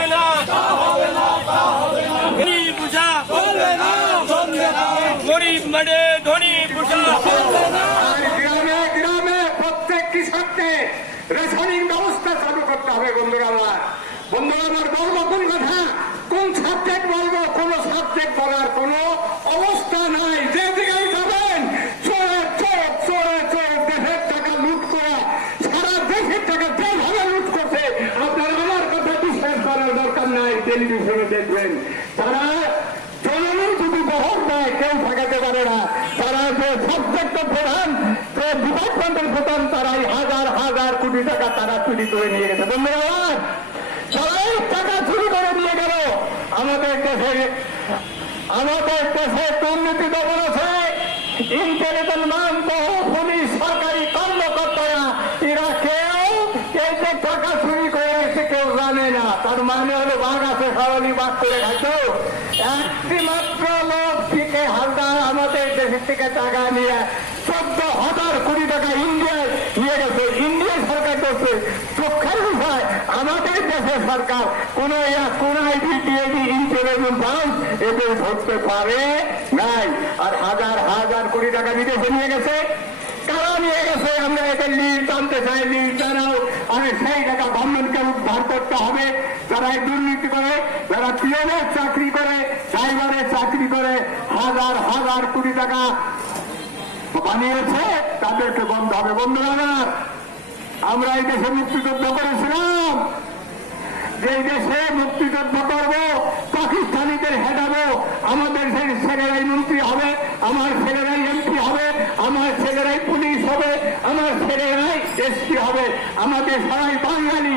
হবে না গরিব বুঝা গরিব মানে ধনী বুঝা। গ্রামে প্রত্যেক কৃষককে রেশনিং ব্যবস্থা চালু করতে হবে, বন্ধুরা আমার। বন্ধুরা আমার, বলব কোন কথা? কোন সাবজেক্ট বলব, কোন সাবজেক্ট বলার কোন অবস্থা নাই। যে জায়গায় যাবেন চোরে চোর চোরে চোর দেশের টাকা লুট করা সারা দেশের টাকা যেভাবে লুট করছে আপনার আমার কথা বিশ্বাস করার দরকার নাই টেলিভিশনে দেখবেন। তারা জনগণ যদি বহর দেয় কেউ ঠেকাতে পারে না। তারা যে সাবজেক্ট প্রধান, যে ডিপার্টমেন্টের প্রধান, তারাই হাজার হাজার কোটি টাকা তারা চুরি করে নিয়ে গেছে। ধন্যবাদ। সবাই টাকা চুরি করে নিয়ে গেল। আমাদের দেশে আমাদের দেশে দুর্নীতি দমন আছে। ইন্টেলিজেন্ট মান বহু পুলিশ সরকারি কর্মকর্তারা এরা কেউ এই যে টাকা চুরি করে এসে কেউ জানে না তার মানে হলো বাঘ আছে সরলি বাঘ করে খাইতো একটি মাত্র লোক থেকে হালদার আমাদের দেশের থেকে টাকা নিয়ে চোদ্দ হাজার কোটি টাকা ইন্ডিয়ায় নিয়ে গেছে। ইন্ডিয়া সরকার করছে দুঃখের বিষয়, আমাদের দেশের সরকার কোন কোন ব্রাঞ্চ এদের ধরতে পারে নাই। আর হাজার হাজার কোটি টাকা বিদেশে নিয়ে গেছে। কারা নিয়ে গেছে? আমরা এদের লিস্ট আনতে চাই লিস্ট জানাও আর সেই টাকা গভর্নমেন্টকে উদ্ধার করতে হবে। যারা দুর্নীতি করে, যারা পিএনের চাকরি করে ড্রাইভারের চাকরি করে, হাজার হাজার কোটি টাকা বানিয়েছে, তাদেরকে বন্ধ হবে। বন্ধুরা, আমার এই দেশে মুক্তিযুদ্ধ করেছিলাম। যে দেশে মুক্তিযুদ্ধ করব, পাকিস্তানিদের হেঁটাবো, আমাদের ছেলেরাই মন্ত্রী হবে, আমার ছেলেরাই এমপি হবে, আমার ছেলেরাই পুলিশ হবে, আমার ছেলেরাই এসপি হবে, আমাদের সবাই বাঙালি।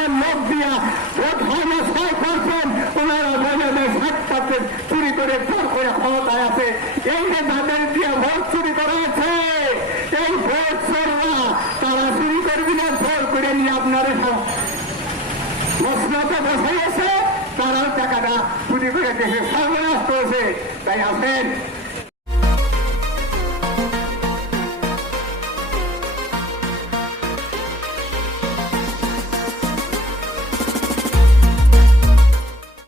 প্রশাসনের লোক দিয়া ভোট না ছয় পার্সেন্ট ওনারা বলে সাতটাতে চুরি করে চোর করে ক্ষমতায় আছে। এই যে তাদের দিয়ে ভোট চুরি করা আছে এই ভোট চোররা তারা চুরি করবি না ভোট করে নিয়ে আপনারা মশলাতে বসে গেছে তারা টাকাটা চুরি করে দেশে সর্বনাশ করেছে। তাই আসেন